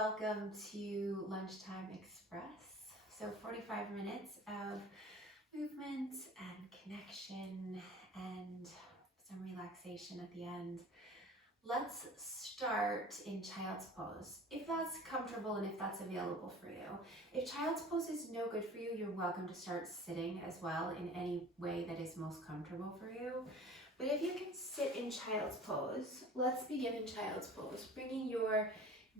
welcome to Lunchtime Express. So 45 minutes of movement and connection and some relaxation at the end. Let's start in child's pose, if that's comfortable and if that's available for you. If child's pose is no good for you, you're welcome to start sitting as well in any way that is most comfortable for you. But if you can sit in child's pose, let's begin in child's pose, bringing your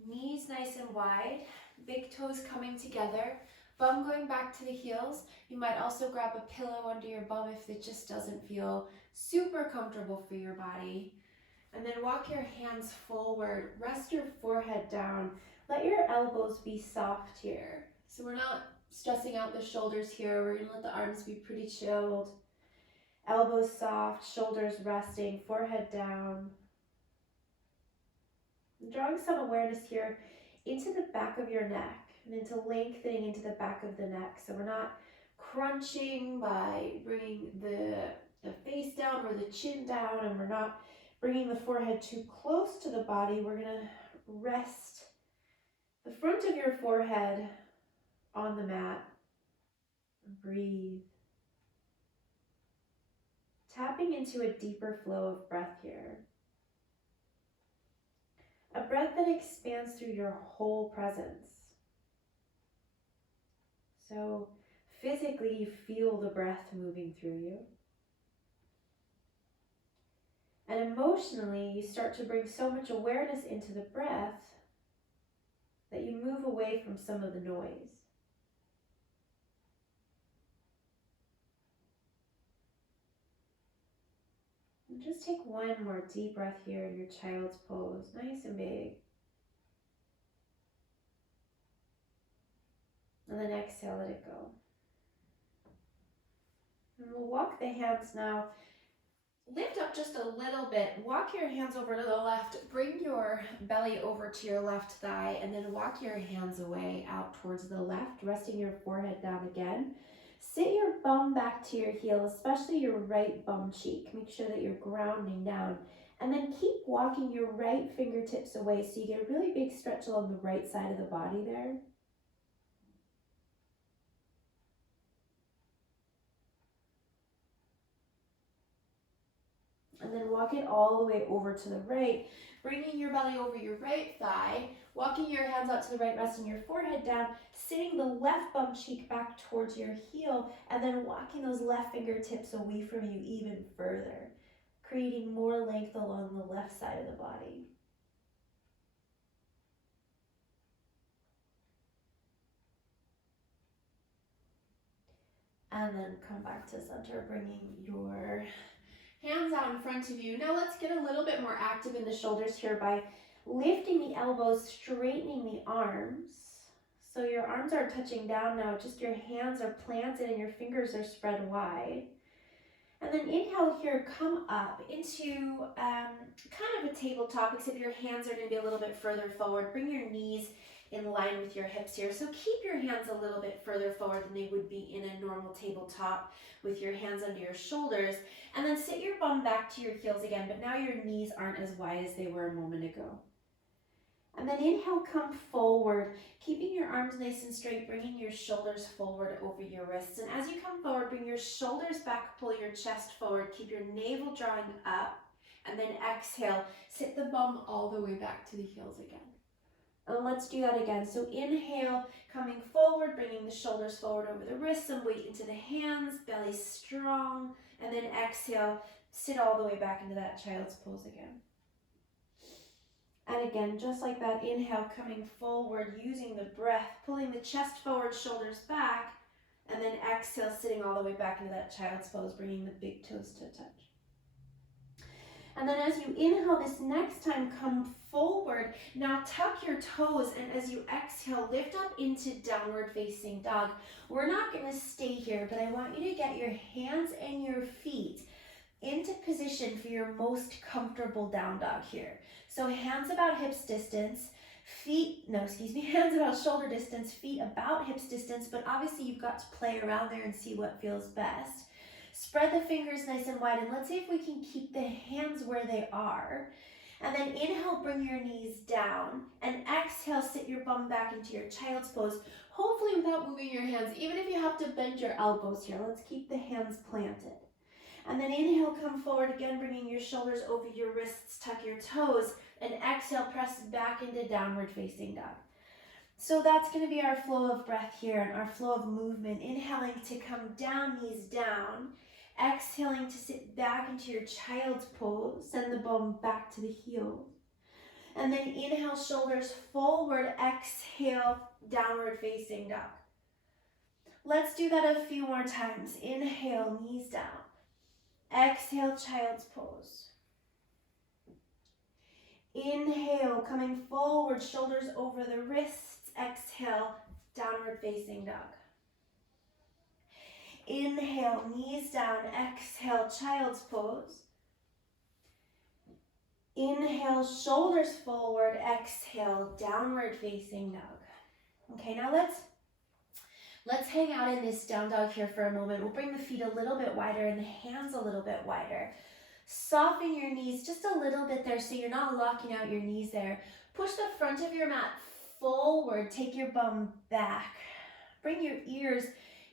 knees nice and wide, big toes coming together, bum going back to the heels. You might also grab a pillow under your bum if it just doesn't feel super comfortable for your body. And then walk your hands forward, rest your forehead down, let your elbows be soft here. So we're not stressing out the shoulders here, we're gonna let the arms be pretty chilled. Elbows soft, shoulders resting, forehead down. Drawing some awareness here into the back of your neck and into lengthening into the back of the neck. So we're not crunching by bringing the face down or the chin down, and we're not bringing the forehead too close to the body. We're gonna rest the front of your forehead on the mat. Breathe. Tapping into a deeper flow of breath here. A breath that expands through your whole presence. So physically you feel the breath moving through you. And emotionally you start to bring so much awareness into the breath that you move away from some of the noise. And just take one more deep breath here in your child's pose, nice and big. And then exhale, let it go. And we'll walk the hands now. Lift up just a little bit. Walk your hands over to the left. Bring your belly over to your left thigh, and then walk your hands away out towards the left, resting your forehead down again. Sit your bum back to your heel, especially your right bum cheek. Make sure that you're grounding down. And then keep walking your right fingertips away so you get a really big stretch along the right side of the body there. And then walk it all the way over to the right, bringing your belly over your right thigh, walking your hands out to the right, resting your forehead down, sitting the left bum cheek back towards your heel, and then walking those left fingertips away from you even further, creating more length along the left side of the body. And then come back to center, bringing your hands out in front of you. Now let's get a little bit more active in the shoulders here by lifting the elbows, straightening the arms. So your arms are touching down now, just your hands are planted and your fingers are spread wide. And then inhale here, come up into kind of a tabletop, except your hands are going to be a little bit further forward. Bring your knees in line with your hips here. So keep your hands a little bit further forward than they would be in a normal tabletop with your hands under your shoulders. And then sit your bum back to your heels again, but now your knees aren't as wide as they were a moment ago. And then inhale, come forward, keeping your arms nice and straight, bringing your shoulders forward over your wrists. And as you come forward, bring your shoulders back, pull your chest forward, keep your navel drawing up, and then exhale, sit the bum all the way back to the heels again. And let's do that again. So inhale, coming forward, bringing the shoulders forward over the wrists, some weight into the hands, belly strong, and then exhale, sit all the way back into that child's pose again. And again, just like that, inhale, coming forward, using the breath, pulling the chest forward, shoulders back, and then exhale, sitting all the way back into that child's pose, bringing the big toes to touch. And then as you inhale this next time, come forward. Now tuck your toes, and as you exhale, lift up into downward facing dog. We're not going to stay here, but I want you to get your hands and your feet into position for your most comfortable down dog here. So hands about hips distance, hands about shoulder distance, feet about hips distance, but obviously you've got to play around there and see what feels best. Spread the fingers nice and wide, and let's see if we can keep the hands where they are. And then inhale, bring your knees down. And exhale, sit your bum back into your child's pose, hopefully without moving your hands. Even if you have to bend your elbows here, let's keep the hands planted. And then inhale, come forward again, bringing your shoulders over your wrists, tuck your toes. And exhale, press back into downward facing dog. So that's going to be our flow of breath here and our flow of movement. Inhaling to come down, knees down. Exhaling to sit back into your child's pose. Send the bum back to the heel. And then inhale, shoulders forward. Exhale, downward facing dog. Let's do that a few more times. Inhale, knees down. Exhale, child's pose. Inhale, coming forward, shoulders over the wrists. Exhale, downward facing dog. Inhale, knees down. Exhale, child's pose. Inhale, shoulders forward. Exhale, downward facing dog. Okay, now let's hang out in this down dog here for a moment. We'll bring the feet a little bit wider and the hands a little bit wider. Soften your knees just a little bit there so you're not locking out your knees there. Push the front of your mat forward. Take your bum back. Bring your ears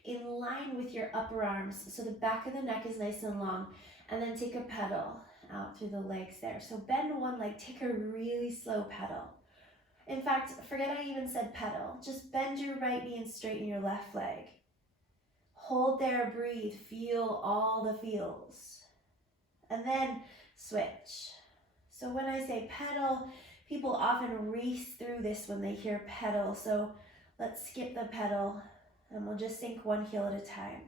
in line with your upper arms so the back of the neck is nice and long. And then take a pedal out through the legs there. So bend one leg, take a really slow pedal. In fact, forget I even said pedal. Just bend your right knee and straighten your left leg. Hold there, breathe, feel all the feels. And then switch. So when I say pedal, people often race through this when they hear pedal. So let's skip the pedal and we'll just sink one heel at a time.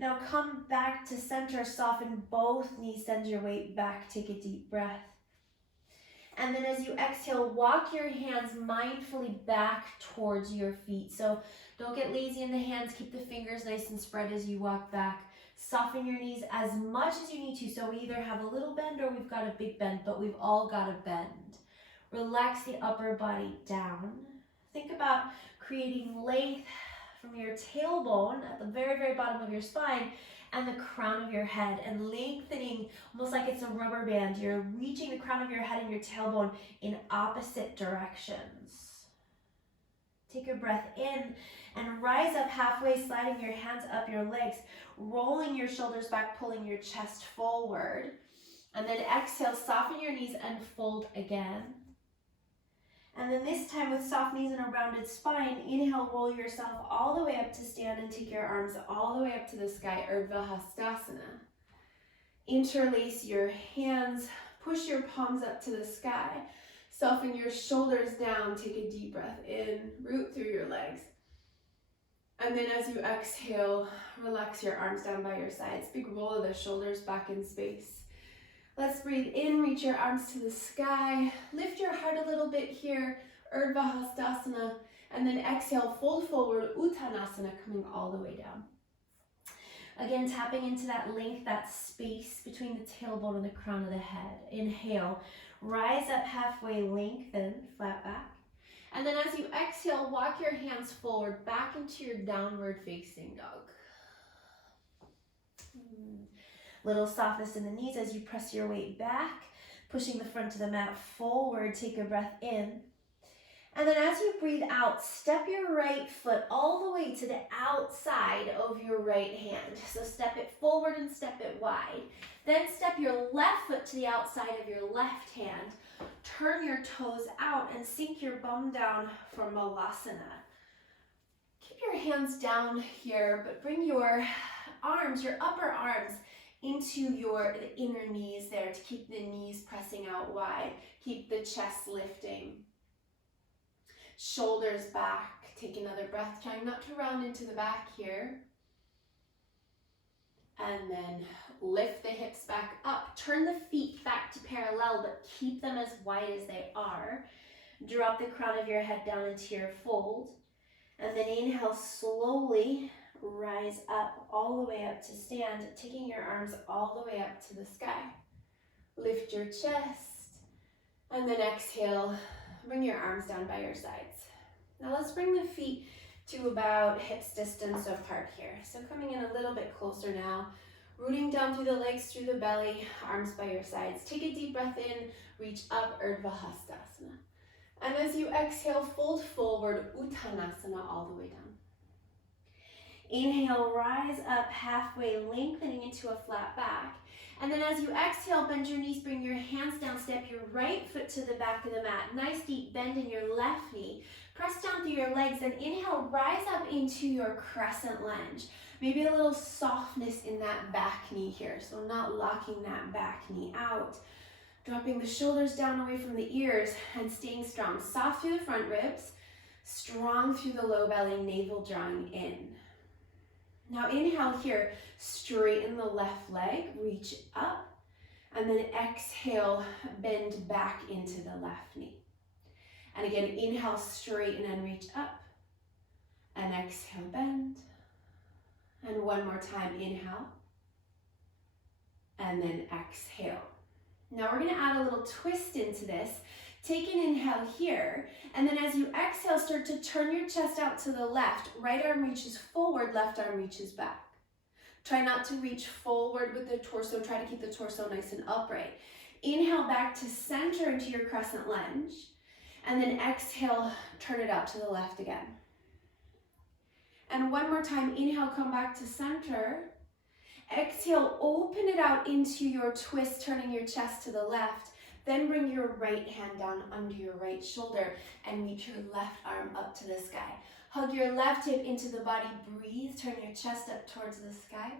Now come back to center, soften both knees, send your weight back, take a deep breath. And then as you exhale, walk your hands mindfully back towards your feet. So don't get lazy in the hands, keep the fingers nice and spread as you walk back. Soften your knees as much as you need to. So we either have a little bend or we've got a big bend, but we've all got a bend. Relax the upper body down. Think about creating length from your tailbone at the very, very bottom of your spine and the crown of your head, and lengthening almost like it's a rubber band. You're reaching the crown of your head and your tailbone in opposite directions. Take a breath in and rise up halfway, sliding your hands up your legs, rolling your shoulders back, pulling your chest forward. And then exhale, soften your knees and fold again. And then this time with soft knees and a rounded spine, inhale, roll yourself all the way up to stand and take your arms all the way up to the sky, Urdhva Hastasana. Interlace your hands, push your palms up to the sky, soften your shoulders down, take a deep breath in, root through your legs. And then as you exhale, relax your arms down by your sides, big roll of the shoulders back in space. Let's breathe in, reach your arms to the sky, lift your heart a little bit here, Urdhva Hastasana, and then exhale, fold forward, Uttanasana, coming all the way down. Again, tapping into that length, that space between the tailbone and the crown of the head. Inhale, rise up halfway, lengthen, flat back. And then as you exhale, walk your hands forward, back into your downward facing dog. Little softness in the knees as you press your weight back, pushing the front of the mat forward. Take a breath in. And then as you breathe out, step your right foot all the way to the outside of your right hand. So step it forward and step it wide. Then step your left foot to the outside of your left hand. Turn your toes out and sink your bum down for Malasana. Keep your hands down here, but bring your arms, your upper arms, into the inner knees there to keep the knees pressing out wide. Keep the chest lifting. Shoulders back. Take another breath, trying not to round into the back here. And then lift the hips back up. Turn the feet back to parallel, but keep them as wide as they are. Drop the crown of your head down into your fold. And then inhale, slowly rise up all the way up to stand, taking your arms all the way up to the sky. Lift your chest, and then exhale, bring your arms down by your sides. Now let's bring the feet to about hips distance apart here. So coming in a little bit closer now, Rooting down through the legs, through the belly, arms by your sides. Take a deep breath in, reach up, Urdhva Hastasana. And as you exhale, fold forward, Uttanasana, all the way down. Inhale, rise up halfway, lengthening into a flat back. And then as you exhale, bend your knees, bring your hands down, step your right foot to the back of the mat. Nice deep bend in your left knee. Press down through your legs and inhale, rise up into your crescent lunge. Maybe a little softness in that back knee here, so not locking that back knee out. Dropping the shoulders down away from the ears and staying strong. Soft through the front ribs, strong through the low belly, navel drawing in. Now inhale here, straighten the left leg, reach up, and then exhale, bend back into the left knee. And again, inhale, straighten and reach up, and exhale, bend. And one more time, inhale, and then exhale. Now we're gonna add a little twist into this. Take an inhale here, and then as you exhale, start to turn your chest out to the left. Right arm reaches forward, left arm reaches back. Try not to reach forward with the torso. Try to keep the torso nice and upright. Inhale back to center into your crescent lunge, and then exhale, turn it out to the left again. And one more time, inhale, come back to center. Exhale, open it out into your twist, turning your chest to the left. Then bring your right hand down under your right shoulder and reach your left arm up to the sky. Hug your left hip into the body. Breathe, turn your chest up towards the sky.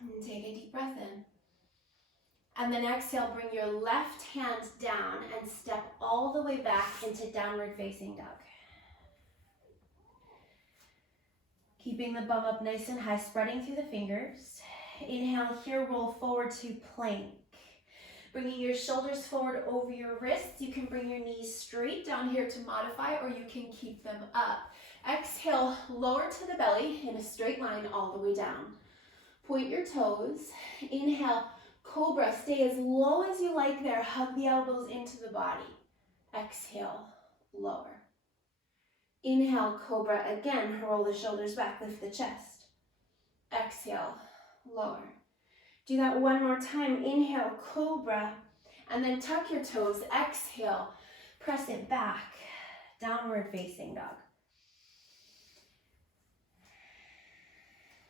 And take a deep breath in. And then exhale, bring your left hand down and step all the way back into downward facing dog. Keeping the bum up nice and high, spreading through the fingers. Inhale here, roll forward to plank. Bringing your shoulders forward over your wrists. You can bring your knees straight down here to modify, or you can keep them up. Exhale, lower to the belly in a straight line all the way down. Point your toes. Inhale, cobra. Stay as low as you like there. Hug the elbows into the body. Exhale, lower. Inhale, cobra again. Roll the shoulders back, lift the chest. Exhale, lower. Do that one more time. Inhale, cobra, and then tuck your toes. Exhale, press it back, downward facing dog.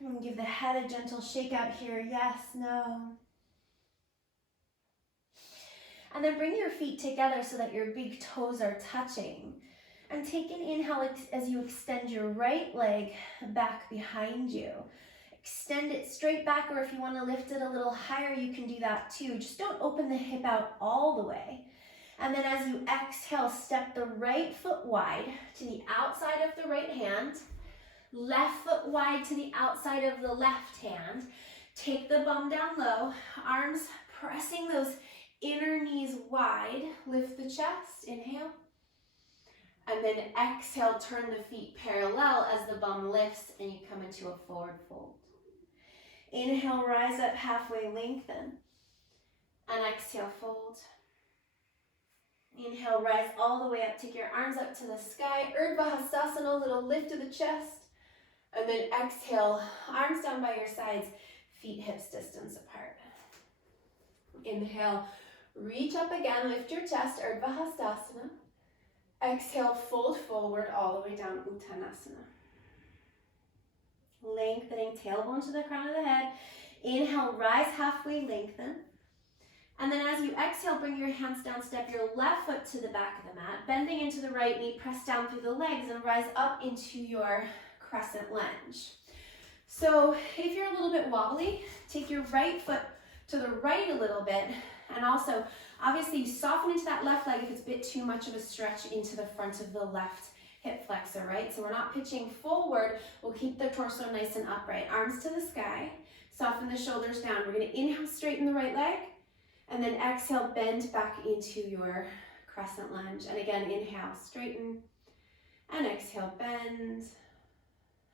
And give the head a gentle shake out here. Yes, no. And then bring your feet together so that your big toes are touching. And take an inhale as you extend your right leg back behind you. Extend it straight back, or if you want to lift it a little higher, you can do that too. Just don't open the hip out all the way. And then as you exhale, step the right foot wide to the outside of the right hand. Left foot wide to the outside of the left hand. Take the bum down low, arms pressing those inner knees wide. Lift the chest, inhale. And then exhale, turn the feet parallel as the bum lifts and you come into a forward fold. Inhale, rise up halfway, lengthen. And exhale, fold. Inhale, rise all the way up. Take your arms up to the sky. Urdhva Hastasana, little lift of the chest. And then exhale, arms down by your sides, feet hips distance apart. Inhale, reach up again, lift your chest, Urdhva Hastasana. Exhale, fold forward all the way down, Uttanasana. Lengthening tailbone to the crown of the head. Inhale, rise halfway, lengthen. And then as you exhale, bring your hands down, step your left foot to the back of the mat, bending into the right knee, press down through the legs and rise up into your crescent lunge. So if you're a little bit wobbly, take your right foot to the right a little bit, and also obviously soften into that left leg if it's a bit too much of a stretch into the front of the left hip flexor, right? So we're not pitching forward, we'll keep the torso nice and upright. Arms to the sky, soften the shoulders down. We're gonna inhale, straighten the right leg, and then exhale, bend back into your crescent lunge. And again, inhale, straighten, and exhale, bend.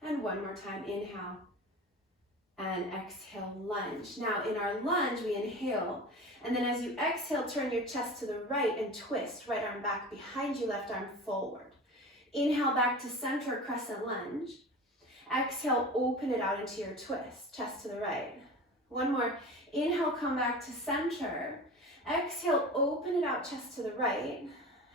And one more time, inhale, and exhale, lunge. Now in our lunge, we inhale, and then as you exhale, turn your chest to the right and twist. Right arm back behind you, left arm forward. Inhale back to center, crescent lunge. Exhale, open it out into your twist, chest to the right. One more. Inhale, come back to center. Exhale, open it out, chest to the right.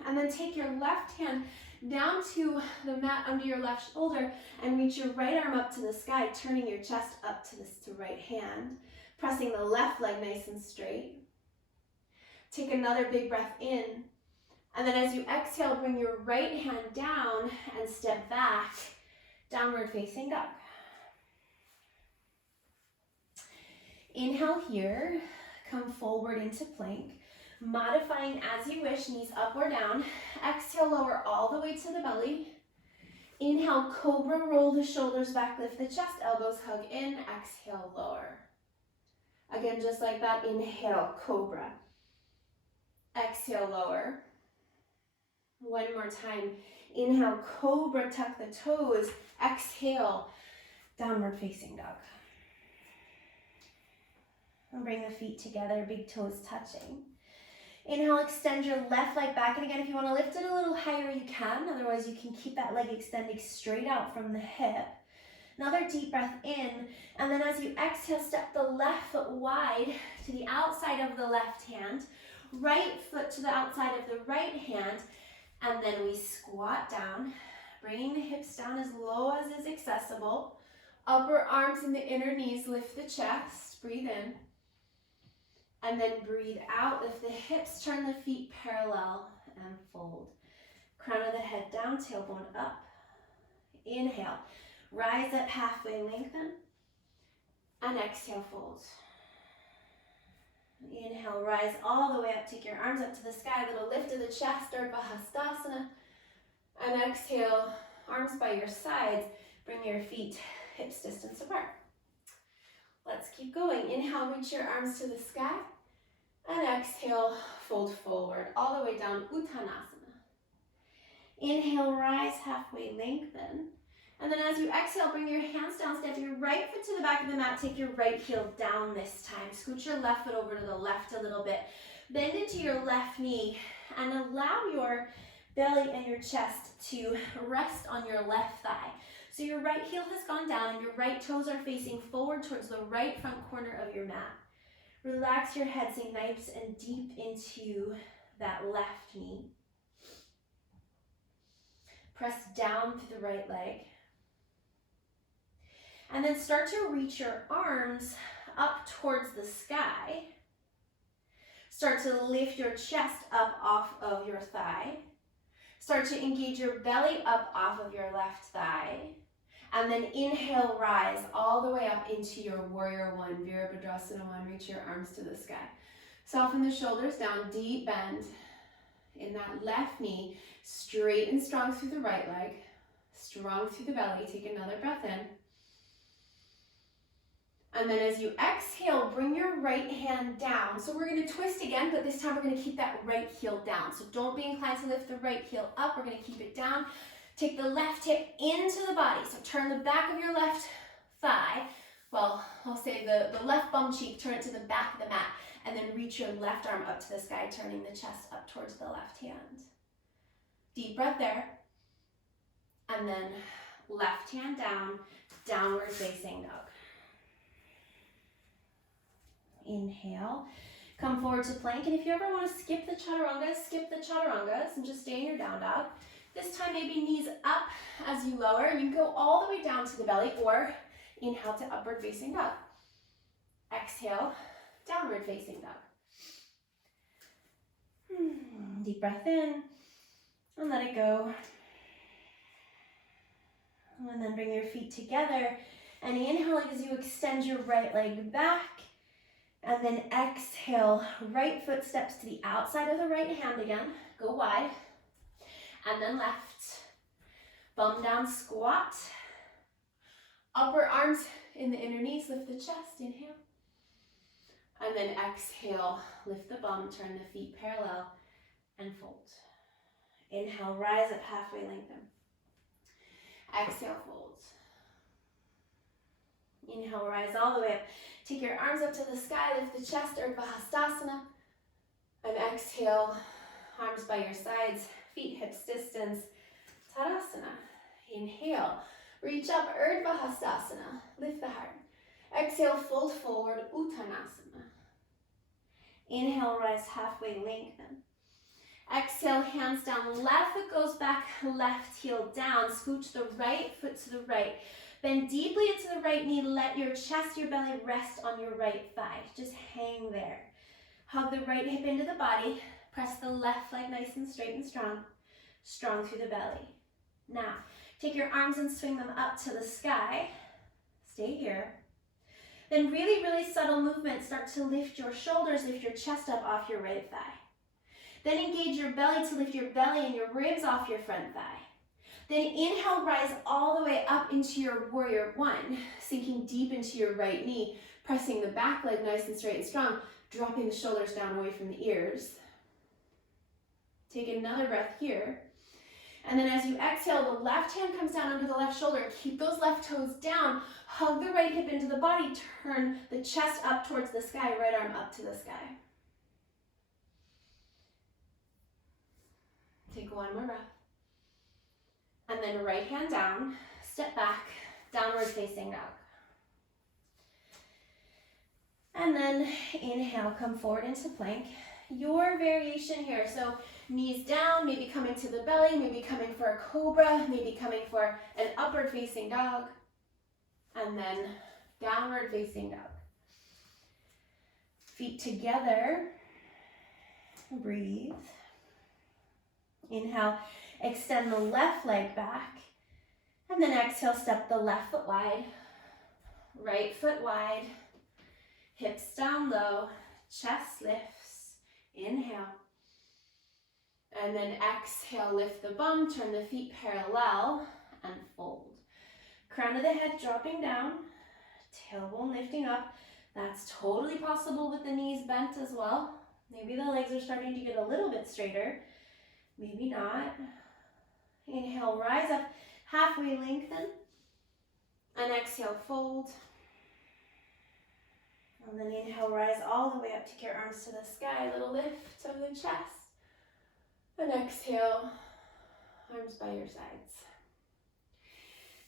And then take your left hand down to the mat under your left shoulder and reach your right arm up to the sky, turning your chest up to the right hand, pressing the left leg nice and straight. Take another big breath in. And then as you exhale, bring your right hand down and step back, downward facing dog. Inhale here, come forward into plank, modifying as you wish, knees up or down. Exhale, lower all the way to the belly. Inhale, cobra, roll the shoulders back, lift the chest, elbows hug in, exhale, lower. Again, just like that, inhale, cobra. Exhale, lower. One more time. Inhale, cobra, tuck the toes. Exhale, downward facing dog. And bring the feet together, big toes touching. Inhale, extend your left leg back. And again, if you want to lift it a little higher, you can. Otherwise, you can keep that leg extending straight out from the hip. Another deep breath in. And then as you exhale, step the left foot wide to the outside of the left hand. Right foot to the outside of the right hand. And then we squat down, bringing the hips down as low as is accessible. Upper arms and the inner knees, lift the chest, breathe in. And then breathe out, lift the hips, turn the feet parallel and fold. Crown of the head down, tailbone up. Inhale, rise up halfway, lengthen. And exhale, fold. Inhale, rise all the way up, take your arms up to the sky, little lift of the chest, Urdhva Hastasana. And exhale, arms by your sides, bring your feet hips distance apart. Let's keep going. Inhale, reach your arms to the sky. And exhale, fold forward, all the way down, Uttanasana. Inhale, rise halfway, lengthen. And then as you exhale, bring your hands down, step your right foot to the back of the mat, take your right heel down this time. Scoot your left foot over to the left a little bit. Bend into your left knee and allow your belly and your chest to rest on your left thigh. So your right heel has gone down and your right toes are facing forward towards the right front corner of your mat. Relax your head, sink nice and deep into that left knee. Press down through the right leg. And then start to reach your arms up towards the sky. Start to lift your chest up off of your thigh. Start to engage your belly up off of your left thigh. And then inhale, rise all the way up into your warrior one, Virabhadrasana one. Reach your arms to the sky. Soften the shoulders down, deep bend in that left knee. Straight and strong through the right leg. Strong through the belly. Take another breath in. And then as you exhale, bring your right hand down. So we're going to twist again, but this time we're going to keep that right heel down. So don't be inclined to lift the right heel up. We're going to keep it down. Take the left hip into the body. So turn the back of your left thigh. Well, I'll say the left bum cheek, turn it to the back of the mat. And then reach your left arm up to the sky, turning the chest up towards the left hand. Deep breath there. And then left hand down, downward facing dog. Inhale, come forward to plank. And if you ever want to skip the chaturangas and just stay in your down dog. This time maybe knees up as you lower. You can go all the way down to the belly or inhale to upward facing dog. Exhale, downward facing dog. Deep breath in and let it go. And then bring your feet together and inhale as you extend your right leg back. And then exhale, right foot steps to the outside of the right hand again. Go wide. And then left. Bum down, squat. Upper arms in the inner knees, lift the chest, inhale. And then exhale, lift the bum, turn the feet parallel, and fold. Inhale, rise up halfway, lengthen. Exhale, fold. Inhale, rise all the way up. Take your arms up to the sky, lift the chest, Urdhva Hastasana. And exhale, arms by your sides, feet hips distance, Tadasana. Inhale, Reach up, Urdhva Hastasana. Lift the heart. Exhale, fold forward, Uttanasana. Inhale, rise halfway, lengthen. Exhale, hands down, left foot goes back, left heel down. Scooch the right foot to the right. Bend deeply into the right knee. Let your chest, your belly rest on your right thigh. Just hang there. Hug the right hip into the body. Press the left leg nice and straight and strong. Strong through the belly. Now, take your arms and swing them up to the sky. Stay here. Then really, really subtle movement. Start to lift your shoulders, lift your chest up off your right thigh. Then engage your belly to lift your belly and your ribs off your front thigh. Then inhale, rise all the way up into your warrior one, sinking deep into your right knee, pressing the back leg nice and straight and strong, dropping the shoulders down away from the ears. Take another breath here. And then as you exhale, the left hand comes down under the left shoulder. Keep those left toes down. Hug the right hip into the body. Turn the chest up towards the sky, right arm up to the sky. Take one more breath. And then right hand down, step back, downward facing dog. And then inhale, come forward into plank. Your variation here, so knees down, maybe coming to the belly, maybe coming for a cobra, maybe coming for an upward facing dog, and then downward facing dog. Feet together, breathe. Inhale, extend the left leg back, and then exhale, step the left foot wide, right foot wide, hips down low, chest lifts, inhale. And then exhale, lift the bum, turn the feet parallel, and fold. Crown of the head dropping down, tailbone lifting up. That's totally possible with the knees bent as well. Maybe the legs are starting to get a little bit straighter. Maybe not. Inhale, rise up, halfway lengthen. And exhale, fold. And then inhale, rise all the way up, take your arms to the sky, little lift of the chest. And exhale, arms by your sides.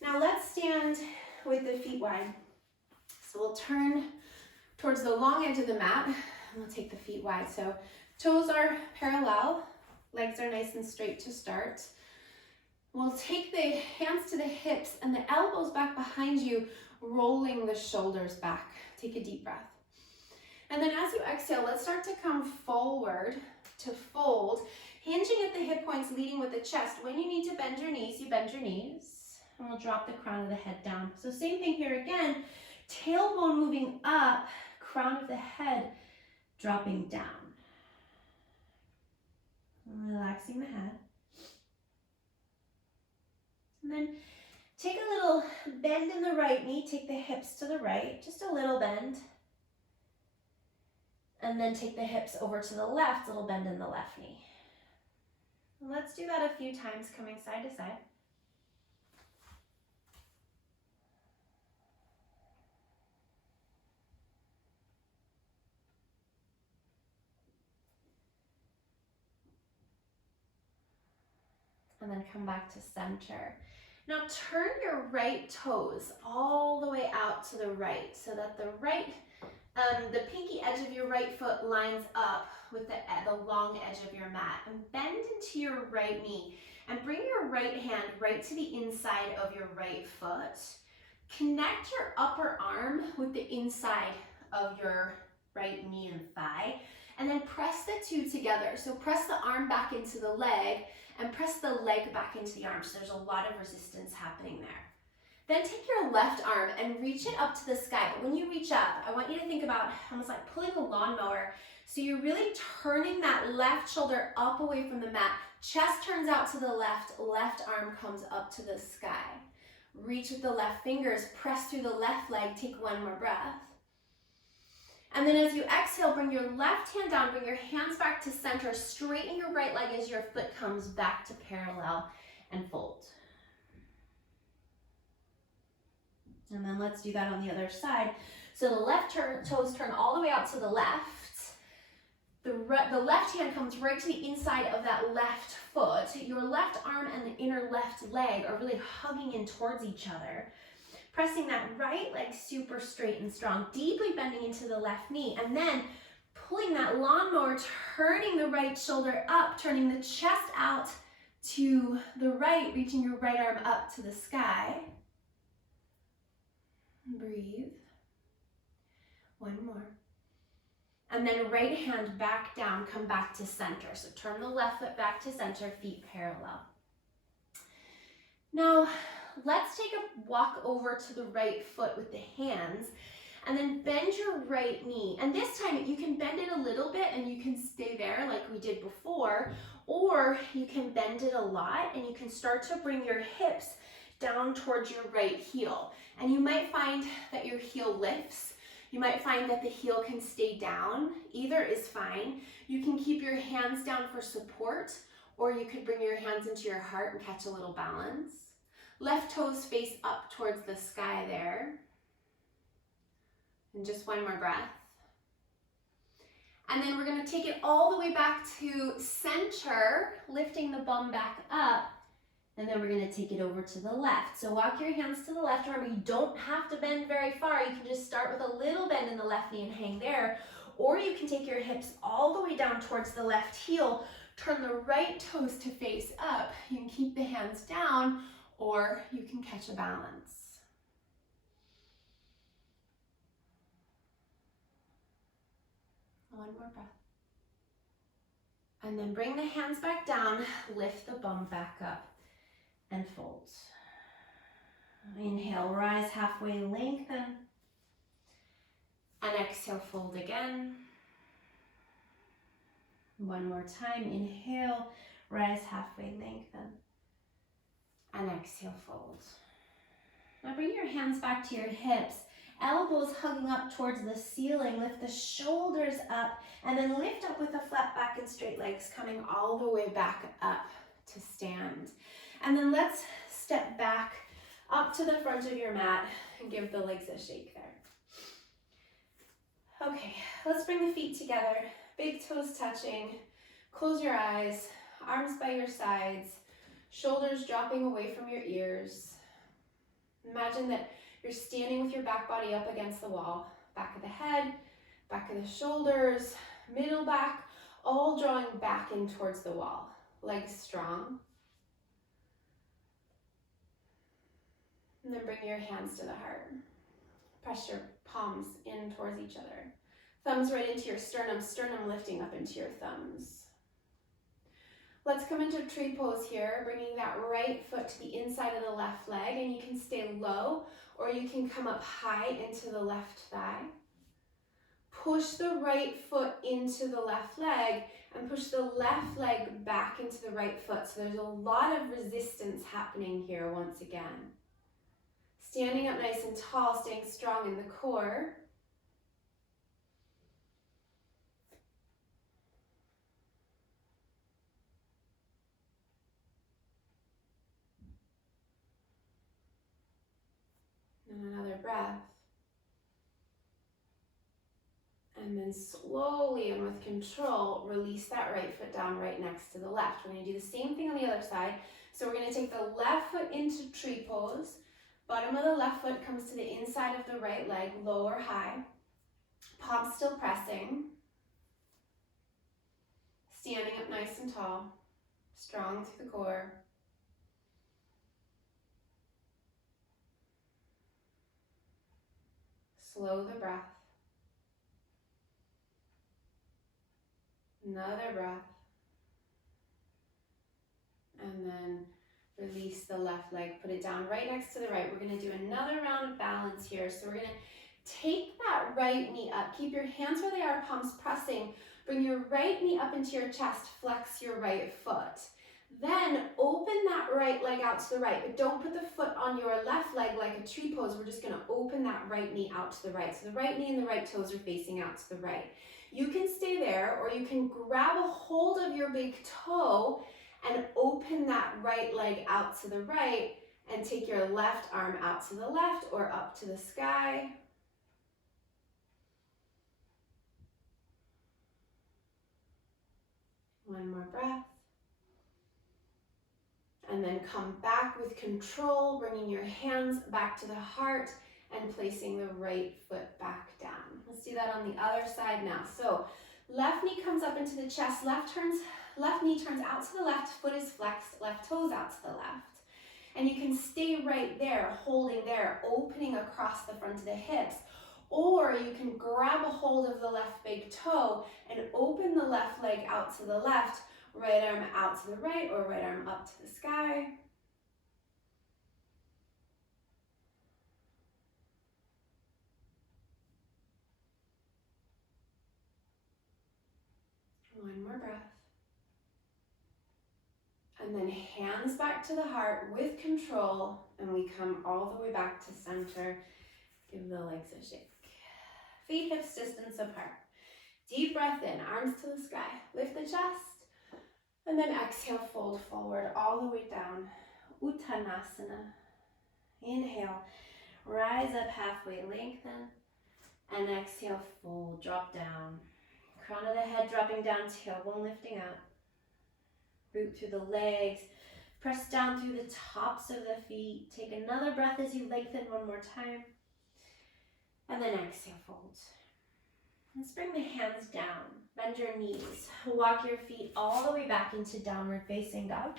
Now let's stand with the feet wide. So we'll turn towards the long edge of the mat, and we'll take the feet wide. So toes are parallel, legs are nice and straight to start. We'll take the hands to the hips and the elbows back behind you, rolling the shoulders back. Take a deep breath. And then as you exhale, let's start to come forward to fold, hinging at the hip points, leading with the chest. When you need to bend your knees, you bend your knees. And we'll drop the crown of the head down. So same thing here again, tailbone moving up, crown of the head dropping down. Relaxing the head. And then take a little bend in the right knee, take the hips to the right, just a little bend. And then take the hips over to the left, little bend in the left knee. And let's do that a few times, coming side to side. And then come back to center. Now turn your right toes all the way out to the right so that the the pinky edge of your right foot lines up with the long edge of your mat. And bend into your right knee and bring your right hand right to the inside of your right foot. Connect your upper arm with the inside of your right knee and thigh, and then press the two together. So press the arm back into the leg and press the leg back into the arm. So there's a lot of resistance happening there. Then take your left arm and reach it up to the sky. But when you reach up, I want you to think about almost like pulling a lawnmower. So you're really turning that left shoulder up away from the mat. Chest turns out to the left, left arm comes up to the sky. Reach with the left fingers, press through the left leg, take one more breath. And then as you exhale, bring your left hand down, bring your hands back to center, straighten your right leg as your foot comes back to parallel and fold. And then let's do that on the other side. So the left toes turn all the way out to the left. The left hand comes right to the inside of that left foot. Your left arm and the inner left leg are really hugging in towards each other. Pressing that right leg super straight and strong, deeply bending into the left knee, and then pulling that lawnmower, turning the right shoulder up, turning the chest out to the right, reaching your right arm up to the sky. Breathe. One more. And then right hand back down, come back to center. So turn the left foot back to center, feet parallel. Now, let's take a walk over to the right foot with the hands and then bend your right knee. And this time you can bend it a little bit and you can stay there like we did before, or you can bend it a lot and you can start to bring your hips down towards your right heel. And you might find that your heel lifts. You might find that the heel can stay down. Either is fine. You can keep your hands down for support, or you could bring your hands into your heart and catch a little balance. Left toes face up towards the sky there. And just one more breath. And then we're going to take it all the way back to center, lifting the bum back up. And then we're going to take it over to the left. So walk your hands to the left. Remember, you don't have to bend very far. You can just start with a little bend in the left knee and hang there. Or you can take your hips all the way down towards the left heel. Turn the right toes to face up. You can keep the hands down, or you can catch a balance. One more breath. And then bring the hands back down, lift the bum back up and fold. Inhale, rise halfway, lengthen. And exhale, fold again. One more time, inhale, rise halfway, lengthen. And exhale, fold. Now bring your hands back to your hips, elbows hugging up towards the ceiling, lift the shoulders up, and then lift up with a flat back and straight legs, coming all the way back up to stand. And then let's step back up to the front of your mat and give the legs a shake there. Okay, let's bring the feet together, big toes touching, close your eyes, arms by your sides, shoulders dropping away from your ears. Imagine that you're standing with your back body up against the wall, back of the head, back of the shoulders, middle back, all drawing back in towards the wall, legs strong. And then bring your hands to the heart. Press your palms in towards each other. Thumbs right into your sternum, sternum lifting up into your thumbs. Let's come into tree pose here, bringing that right foot to the inside of the left leg, and you can stay low or you can come up high into the left thigh. Push the right foot into the left leg and push the left leg back into the right foot. So there's a lot of resistance happening here once again. Standing up nice and tall, staying strong in the core. And another breath. And then slowly and with control, release that right foot down right next to the left. We're going to do the same thing on the other side. So we're going to take the left foot into tree pose. Bottom of the left foot comes to the inside of the right leg, low or high. Palms still pressing. Standing up nice and tall, strong through the core. Slow the breath. Another breath. And then release the left leg, put it down right next to the right. We're going to do another round of balance here. So we're going to take that right knee up. Keep your hands where they are, palms pressing. Bring your right knee up into your chest, flex your right foot. Then open that right leg out to the right, but don't put the foot on your left leg like a tree pose. We're just going to open that right knee out to the right. So the right knee and the right toes are facing out to the right. You can stay there, or you can grab a hold of your big toe and open that right leg out to the right and take your left arm out to the left or up to the sky. breath. And then come back with control, bringing your hands back to the heart and placing the right foot back down. Let's do that on the other side now. So left knee comes up into the chest, left knee turns out to the left, foot is flexed, left toes out to the left. And you can stay right there, holding there, opening across the front of the hips. Or you can grab a hold of the left big toe and open the left leg out to the left, right arm out to the right, or right arm up to the sky. One more breath. And then hands back to the heart with control, and we come all the way back to center. Give the legs a shake. Feet hips distance apart. Deep breath in, arms to the sky. Lift the chest, and then exhale, fold forward all the way down. Uttanasana. Inhale, rise up halfway, lengthen, and exhale, fold, drop down. Crown of the head dropping down, tailbone lifting up. Root through the legs, press down through the tops of the feet. Take another breath as you lengthen one more time. And then exhale, fold. Let's bring the hands down. Bend your knees. Walk your feet all the way back into downward facing dog.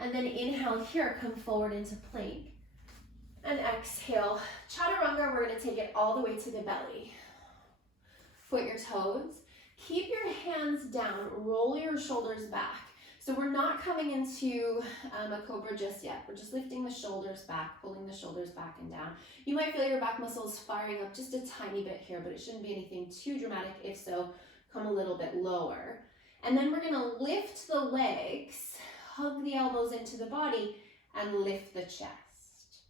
And then inhale here, come forward into plank. And exhale, chaturanga, we're gonna take it all the way to the belly. Point your toes. Keep your hands down, roll your shoulders back. So we're not coming into a cobra just yet. We're just lifting the shoulders back, pulling the shoulders back and down. You might feel your back muscles firing up just a tiny bit here, but it shouldn't be anything too dramatic. If so, come a little bit lower. And then we're gonna lift the legs, hug the elbows into the body, and lift the chest.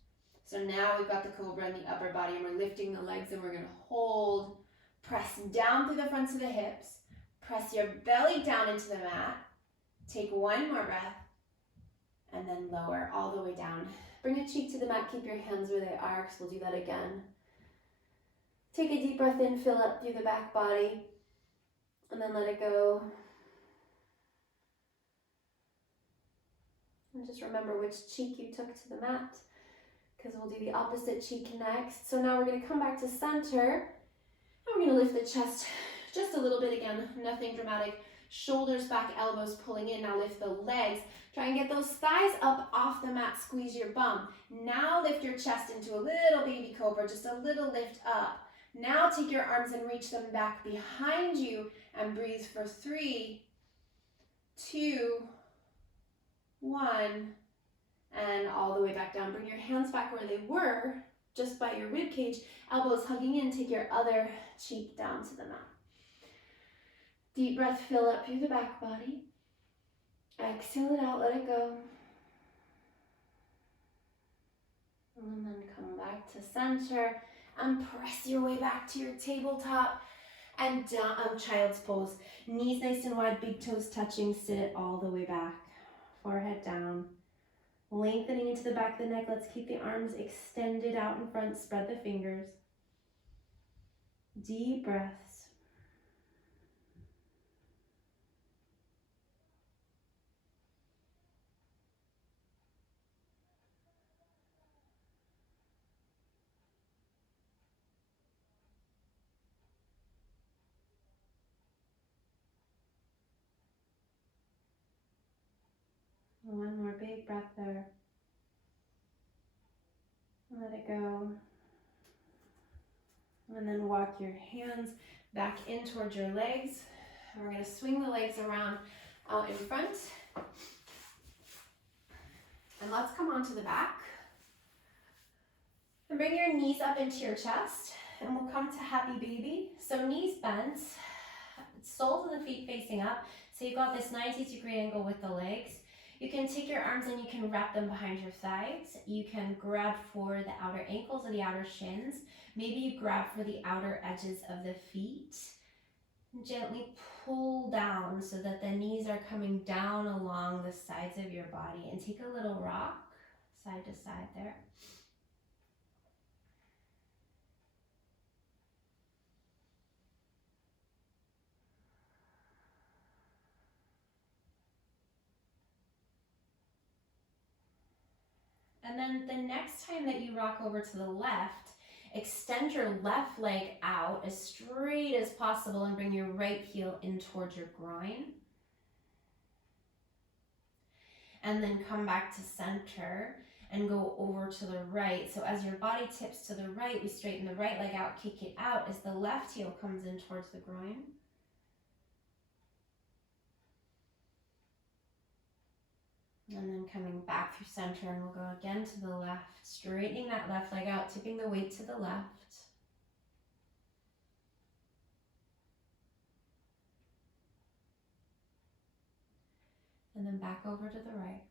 So now we've got the cobra in the upper body, and we're lifting the legs, and we're gonna hold. Press down through the fronts of the hips. Press your belly down into the mat. Take one more breath. And then lower all the way down. Bring a cheek to the mat. Keep your hands where they are, because we'll do that again. Take a deep breath in. Fill up through the back body. And then let it go. And just remember which cheek you took to the mat, because we'll do the opposite cheek next. So now we're going to come back to center. We're going to lift the chest just a little bit again, nothing dramatic. Shoulders back, elbows pulling in. Now lift the legs. Try and get those thighs up off the mat, squeeze your bum. Now lift your chest into a little baby cobra, just a little lift up. Now take your arms and reach them back behind you and breathe for 3, 2, 1, and all the way back down. Bring your hands back where they were, just by your rib cage, elbows hugging in. Take your other cheek down to the mat. Deep breath, fill up through the back body. Exhale it out, let it go. And then come back to center and press your way back to your tabletop and down, child's pose. Knees nice and wide, big toes touching, sit it all the way back. Forehead down. Lengthening into the back of the neck. Let's keep the arms extended out in front. Spread the fingers. Deep breaths. One more big breath there. Let it go. And then walk your hands back in towards your legs. And we're going to swing the legs around out in front. And let's come onto the back. And bring your knees up into your chest. And we'll come to happy baby. So knees bent, soles of the feet facing up. So you've got this 90-degree angle with the legs. You can take your arms and you can wrap them behind your thighs. You can grab for the outer ankles or the outer shins. Maybe you grab for the outer edges of the feet. Gently pull down so that the knees are coming down along the sides of your body. And take a little rock side to side there. And then the next time that you rock over to the left, extend your left leg out as straight as possible and bring your right heel in towards your groin. And then come back to center and go over to the right. So as your body tips to the right, we straighten the right leg out, kick it out as the left heel comes in towards the groin. And then coming back through center, and we'll go again to the left, straightening that left leg out, tipping the weight to the left. And then back over to the right.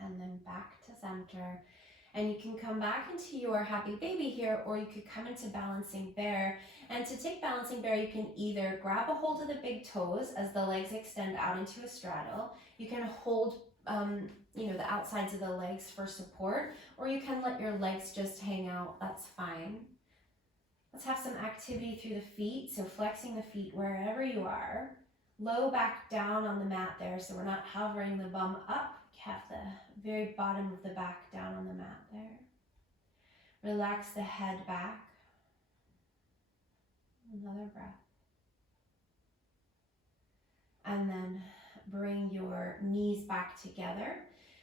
And then back to center. And you can come back into your happy baby here, or you could come into balancing bear. And to take balancing bear, you can either grab a hold of the big toes as the legs extend out into a straddle. You can hold the outsides of the legs for support, or you can let your legs just hang out. That's fine. Let's have some activity through the feet. So flexing the feet wherever you are. Low back down on the mat there, so we're not hovering the bum up. Have the very bottom of the back down on the mat there. Relax the head back. Another breath. And then bring your knees back together.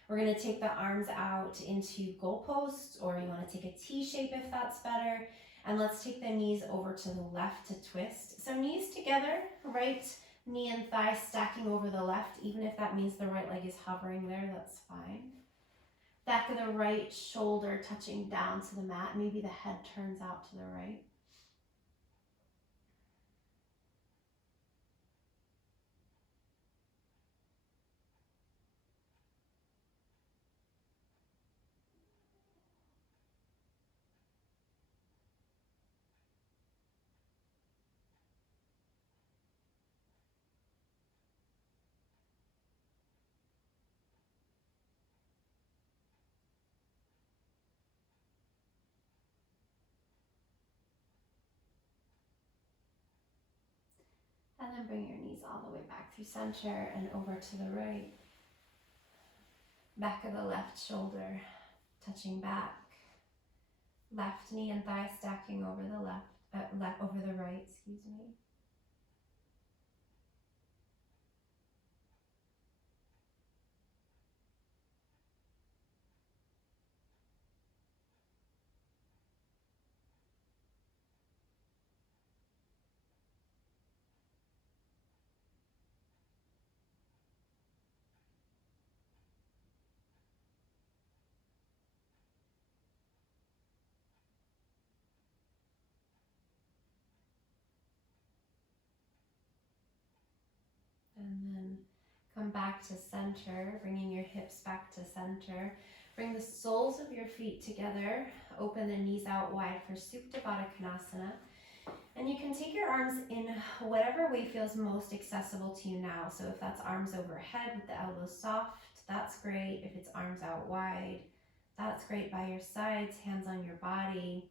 We're going to take the arms out into goalposts, or you want to take a T shape if that's better. And let's take the knees over to the left to twist. So knees together, right knee and thigh stacking over the left, even if that means the right leg is hovering there, that's fine. Back of the right shoulder touching down to the mat. Maybe the head turns out to the right. And then bring your knees all the way back through center and over to the right. Back of the left shoulder touching back. Left knee and thigh stacking over the over the right, excuse me. And then come back to center, bringing your hips back to center. Bring the soles of your feet together. Open the knees out wide for Supta Baddha Konasana. And you can take your arms in whatever way feels most accessible to you now. So if that's arms overhead with the elbows soft, that's great. If it's arms out wide, that's great. By your sides, hands on your body.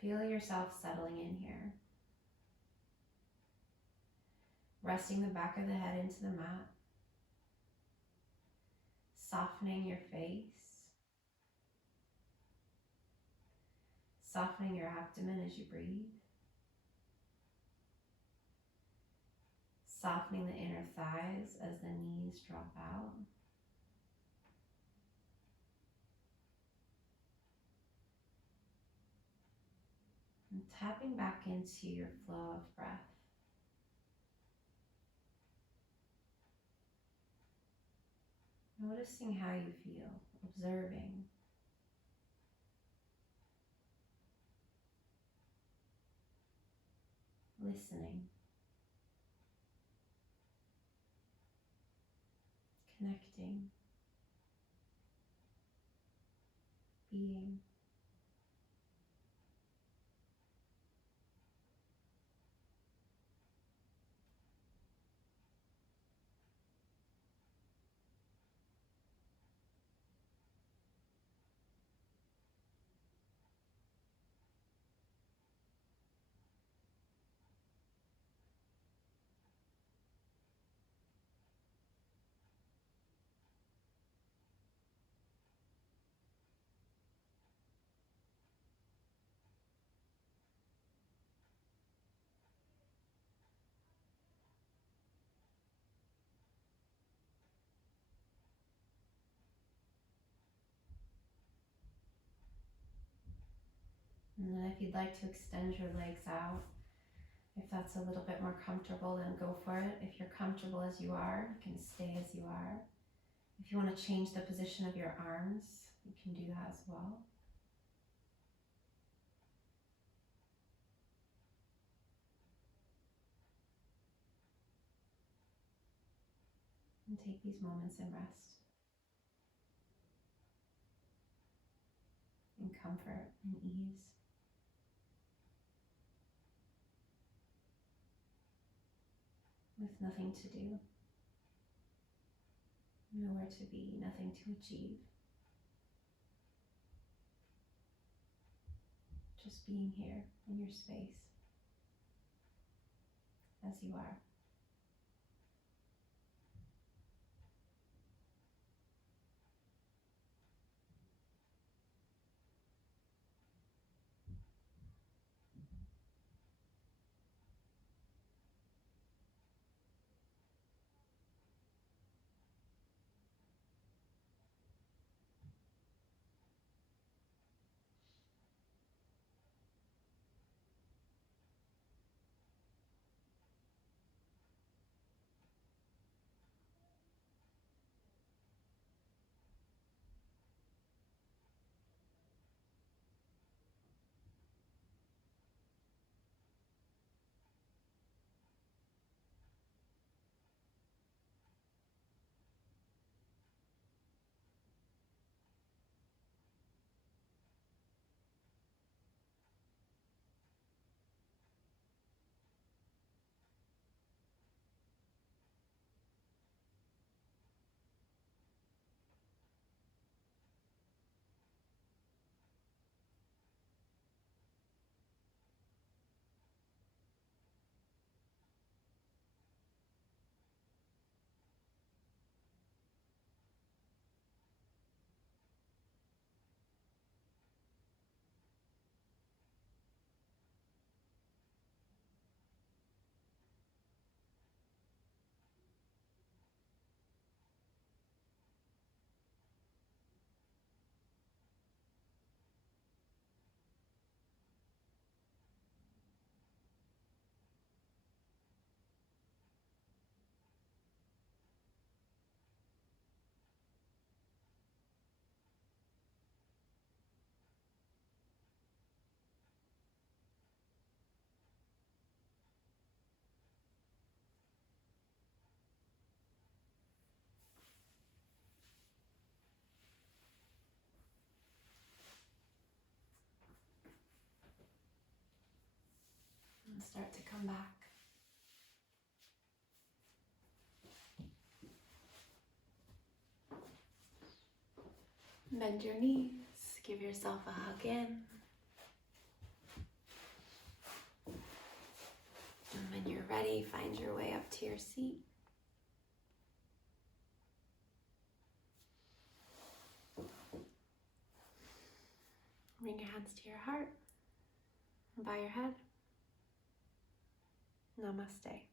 Feel yourself settling in here. Resting the back of the head into the mat. Softening your face. Softening your abdomen as you breathe. Softening the inner thighs as the knees drop out. And tapping back into your flow of breath. Noticing how you feel, observing. Listening. Connecting. Being. if you'd like to extend your legs out, if that's a little bit more comfortable, then go for it. If you're comfortable as you are, you can stay as you are. If you want to change the position of your arms, you can do that as well. And take these moments and rest in comfort and ease. With nothing to do, nowhere to be, nothing to achieve. Just being here in your space as you are. And start to come back. Bend your knees, give yourself a hug in. And when you're ready, find your way up to your seat. Bring your hands to your heart and bow your head. Namaste.